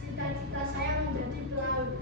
Cita-cita saya menjadi pelaut.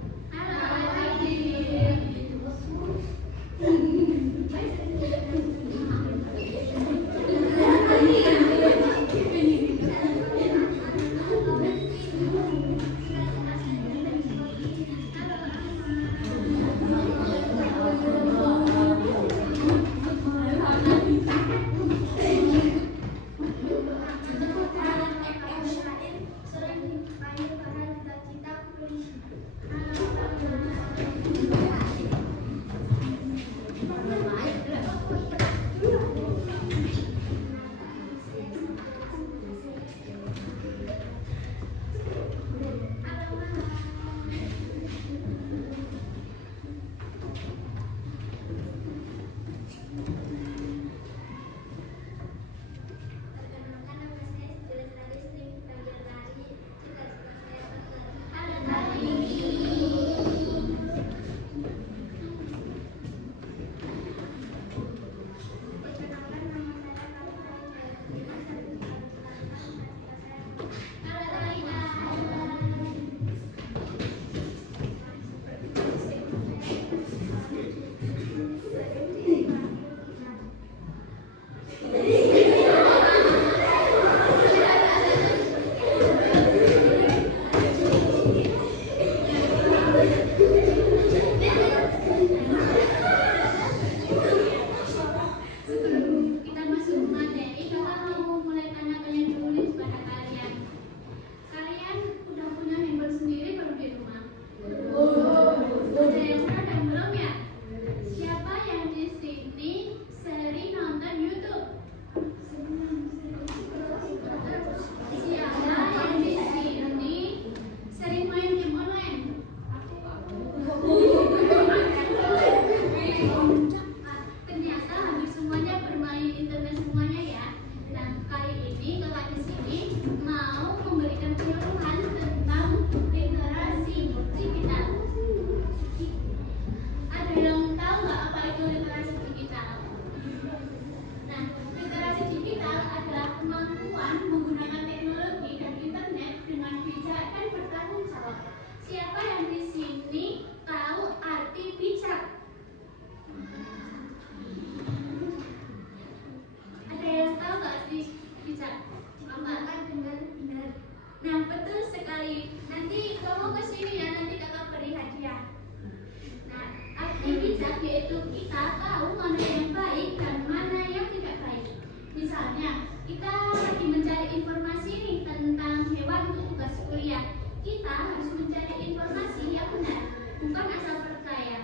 Yaitu kita tahu mana yang baik dan mana yang tidak baik. Misalnya, kita lagi mencari informasi nih tentang hewan untuk tugas kuliah. Kita harus mencari informasi yang benar, bukan asal percaya.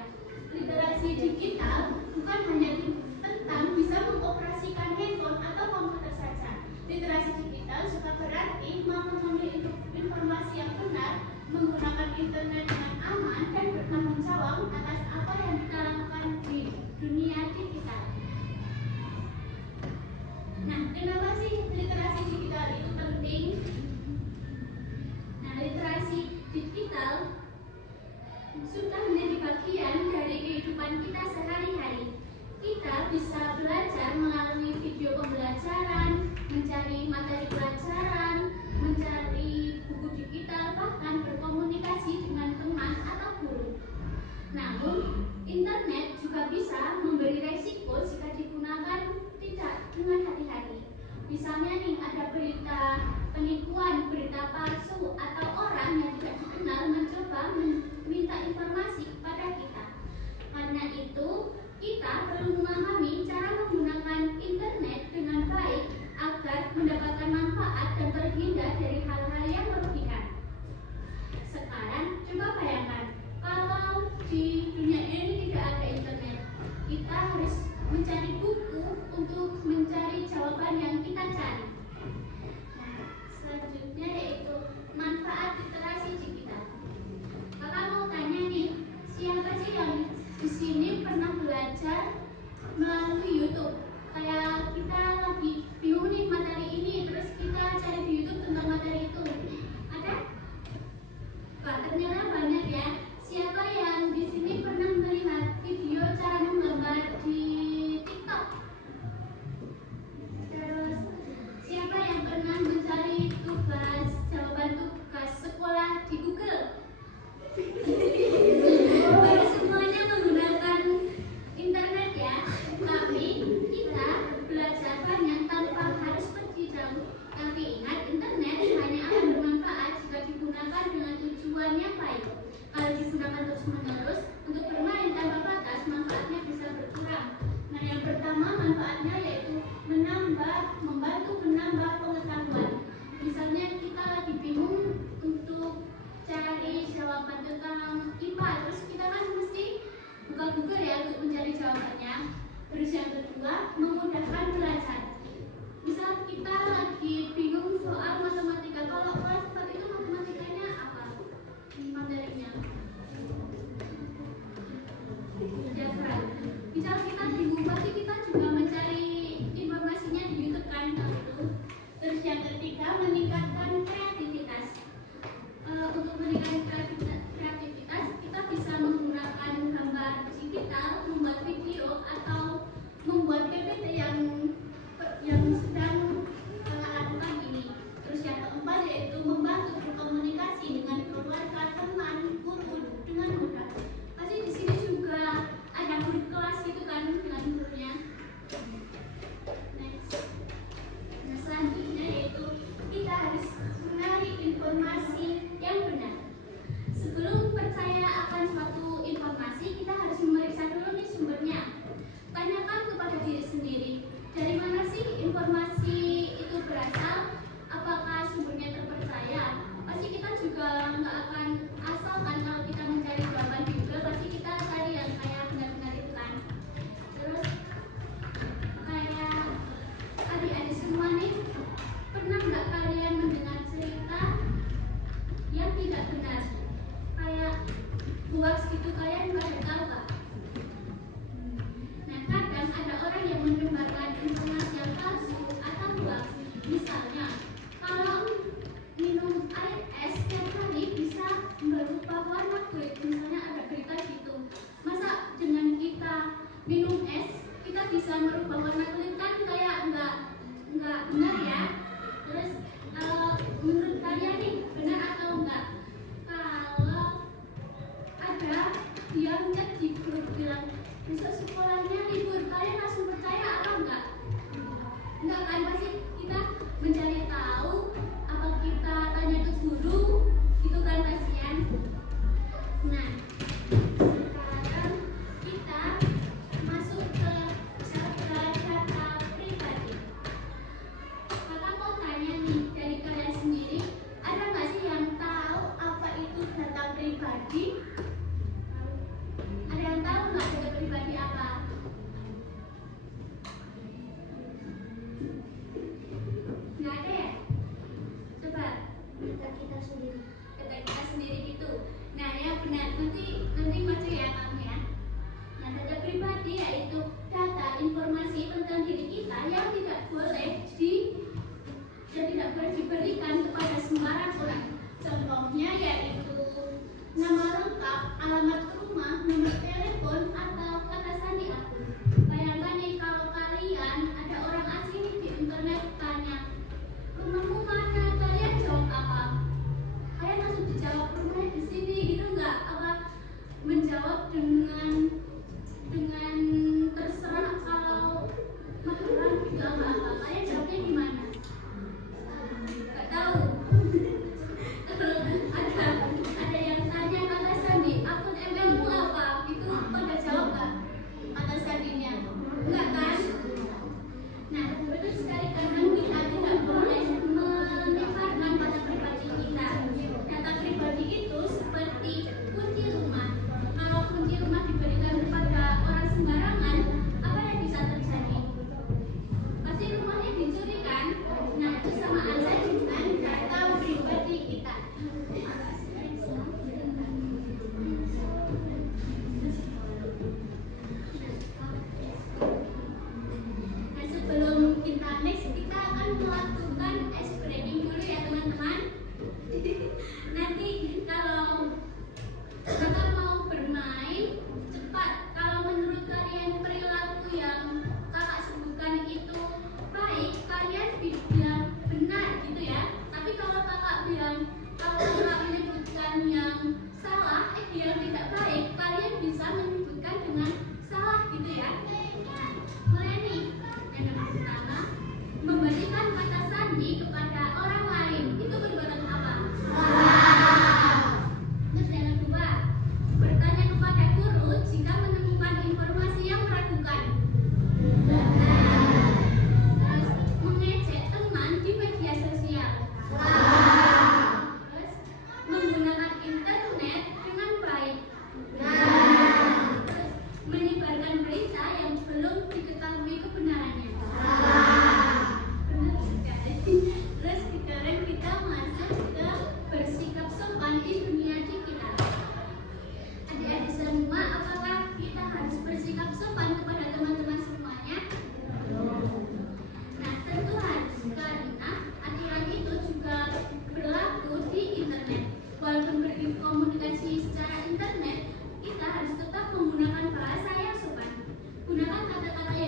Literasi digital bukan hanya tentang bisa mengoperasikan handphone atau komputer saja. Literasi digital juga berarti mampu memilih informasi yang benar, menggunakan internet dengan aman dan bertanggung jawab penting. Nah, literasi digital sudah menjadi bagian dari kehidupan kita sehari-hari. Kita bisa belajar melalui video pembelajaran, mencari materi pelajaran, mencari buku digital, bahkan berkomunikasi dengan teman atau guru. Namun, internet juga bisa memberi resiko jika digunakan tidak dengan hati-hati. Misalnya nih, ada berita penipuan, berita palsu, atau orang yang tidak dikenal mencoba meminta informasi kepada kita. Karena itu, kita perlu memahami cara menggunakan internet dengan baik agar mendapatkan manfaat dan terhindar dari hal-hal yang merugikan. Sekarang, coba bayangkan, kalau di dunia ini tidak ada internet, kita harus mencari buku untuk mencari jawaban yang kita cari. Nah, selanjutnya yaitu manfaat literasi digital. Kakak mau tanya nih, siapa sih yang di sini pernah belajar melalui YouTube? Kayak kita lagi bingung nih materi ini, terus kita cari di YouTube tentang materi itu. Ada? Wah, ternyata banyak ya. Siapa yang di sini pernah melihat video cara menggambar di TikTok? Terus siapa yang pernah mencari tugas jawaban tugas sekolah di Google? Baru semuanya menggunakan internet ya. Tapi kita belajar banyak tanpa harus pergi jauh. Tapi ingat, internet hanya akan bermanfaat jika digunakan dengan tujuan yang baik. Kalau digunakan terus-menerus untuk bermain tanpa batas, manfaatnya bisa berkurang. Nah, yang pertama manfaatnya yaitu membantu menambah pengetahuan. Misalnya kita lagi bingung untuk cari jawaban tentang IPA, terus kita kan mesti buka Google ya untuk mencari jawabannya. Terus yang kedua, memudahkan belajar. Misal kita lagi bingung soal matematika, kalau kelas 4 itu matematikanya apa? Materinya dasar. Misal kita bingung, pasti kita juga mencari informasinya di YouTube kan gitu. Terus yang ketiga, meningkatkan kreativitas. Untuk meningkatkan kreativitas, kita bisa menggunakan gambar digital, membuat video atau membuat PPT yang sedang lakukan ini. Terus yang keempat yaitu membantu berkomunikasi dengan keluarga, teman, guru dengan mudah. Pasti di sini juga ada grup kelas gitu kan dengan gurunya. Next. Nah, selanjutnya yaitu kita harus mencari informasi yang benar. Sebelum percaya akan suatu informasi, kita harus memeriksa dulu nih sumbernya. Tanyakan kepada diri sendiri, dari mana sih informasi itu berasal? Apakah sumbernya terpercaya? Pasti kita juga nggak akan asal kan kalau kita mencari jawaban di Google, pasti kita cari yang kayak benar-benar itu kan. Terus kayak adik-adik semua nih, pernah nggak kalian mendengar cerita yang tidak benar? Kayak hoax gitu, kalian pada tahu nggak? Nah, kadang ada orang yang menyebarkan informasi yang palsu atau hoax. Misalnya, kalau minum air es setiap hari bisa berubah warna kulit. Misalnya ada berita gitu. Masa dengan kita minum es, kita bisa merubah warna kulit? Kan kayak nggak benar ya. Terus menurut kalian nih, benar atau enggak? Kalau ada yang chat di grup bilang besok sekolahnya libur, kalian langsung percaya apa enggak? Enggak kan, pasti kita mencari tahu, apa kita tanya ke guru gitu kan, kasihan. Nah, sekarang kita masuk ke data pribadi. Kakak mau tanya nih, dari kalian sendiri, ada nggak sih yang tahu apa itu data pribadi? Ada yang tahu nggak data pribadi apa?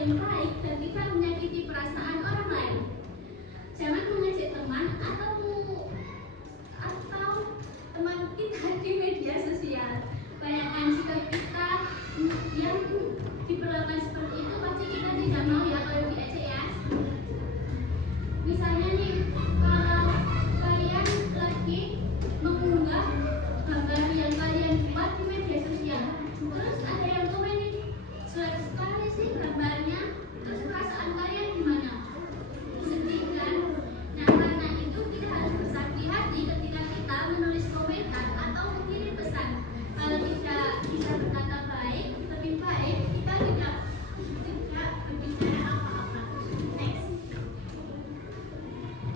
yang baik dan tidak menyakiti perasaan orang lain. Jangan mengejek teman atau teman kita di media sosial. Bayangkan jika kita yang diperlakukan seperti itu, pasti kita tidak mau ya kalau diejek ya. Misalnya nih, kalau kalian lagi mengunggah gambar yang kalian buat di media sosial, terus ada yang komen nih, jelek sekali sih gambarnya, terus perasaan kalian gimana? Sedih kan? Nah, karena itu kita harus berhati-hati ketika kita menulis komentar atau mengirim pesan. Kalau tidak bisa berkata baik, lebih baik kita tidak berbicara apa-apa. Next.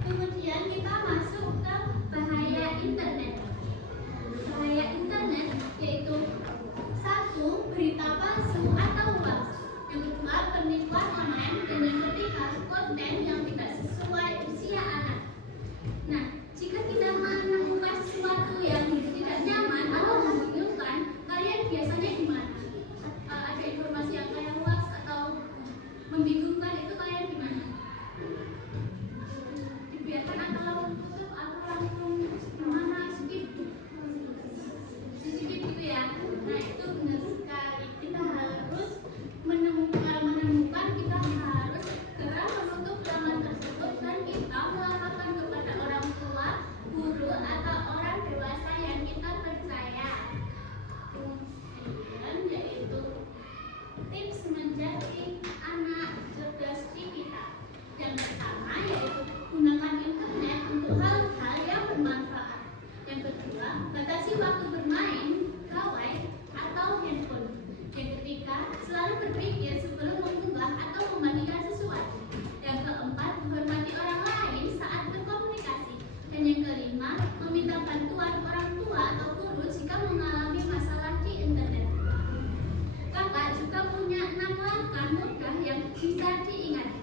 Kemudian kita masuk ke bahaya internet. Bahaya internet yaitu satu, berita palsu atau hoax. Yang kedua, penipuan online, dan yang ketiga, konten yang tidak sesuai usia anak. Nah, jika kita menemukan sesuatu yang tidak nyaman atau membingungkan, kalian biasanya gimana? Ada informasi yang kayak hoax atau membingungkan, itu kalian gimana? Dibiarkan atau tutup atau langsung gimana? Skip gitu ya. Nah, itu benar sekali. Kita harus menemukan, kita harus segera menutup laman tersebut dan kita melaporkan kepada orang tua, guru atau orang dewasa yang kita percaya. Kemudian yaitu tips menjadi anak cerdas digital. Yang pertama yaitu gunakan internet untuk hal-hal yang bermanfaat. Yang kedua, batasi waktu bermain, gawai, atau handphone. Yang ketiga, selalu berpikir sebelum mengunggah atau membagikan sesuatu. Yang keempat, menghormati orang lain saat berkomunikasi. Dan yang kelima, meminta bantuan orang tua atau guru jika mengalami masalah di internet. Kakak juga punya 6 langkah mudah yang bisa diingat.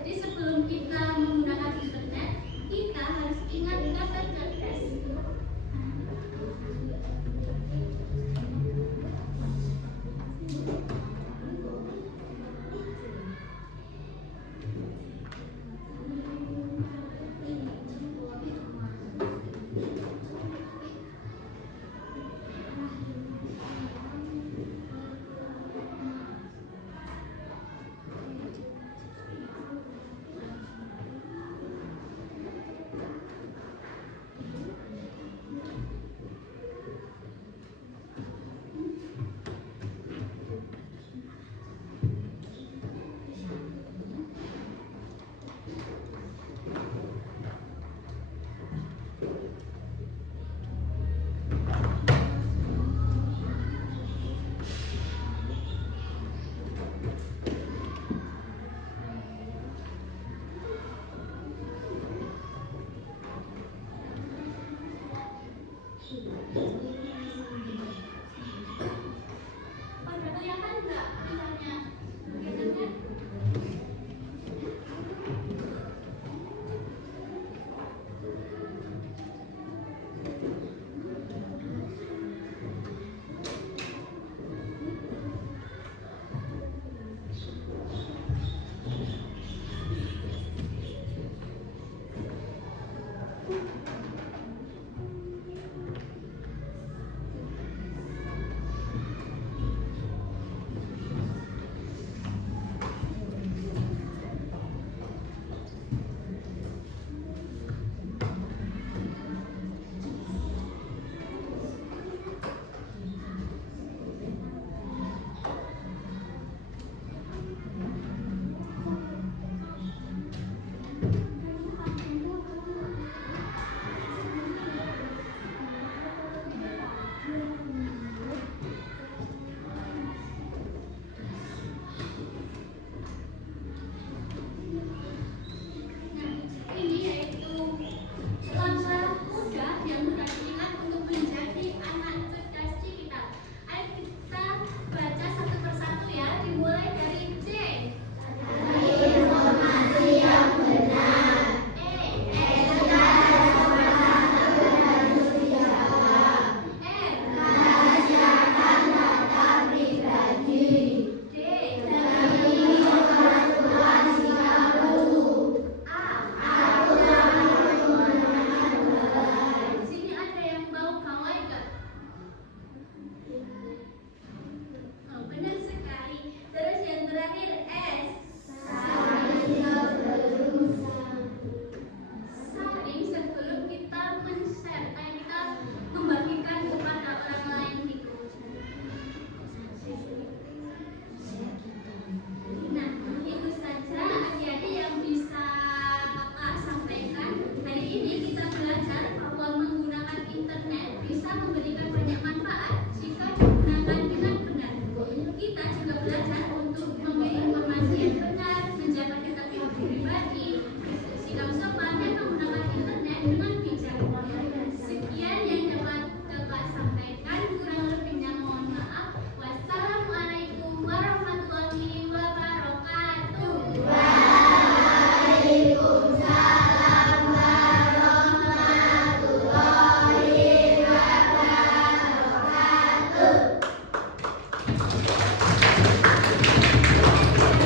Jadi sebelum kita menggunakan internet, kita harus ingat kata cerdas.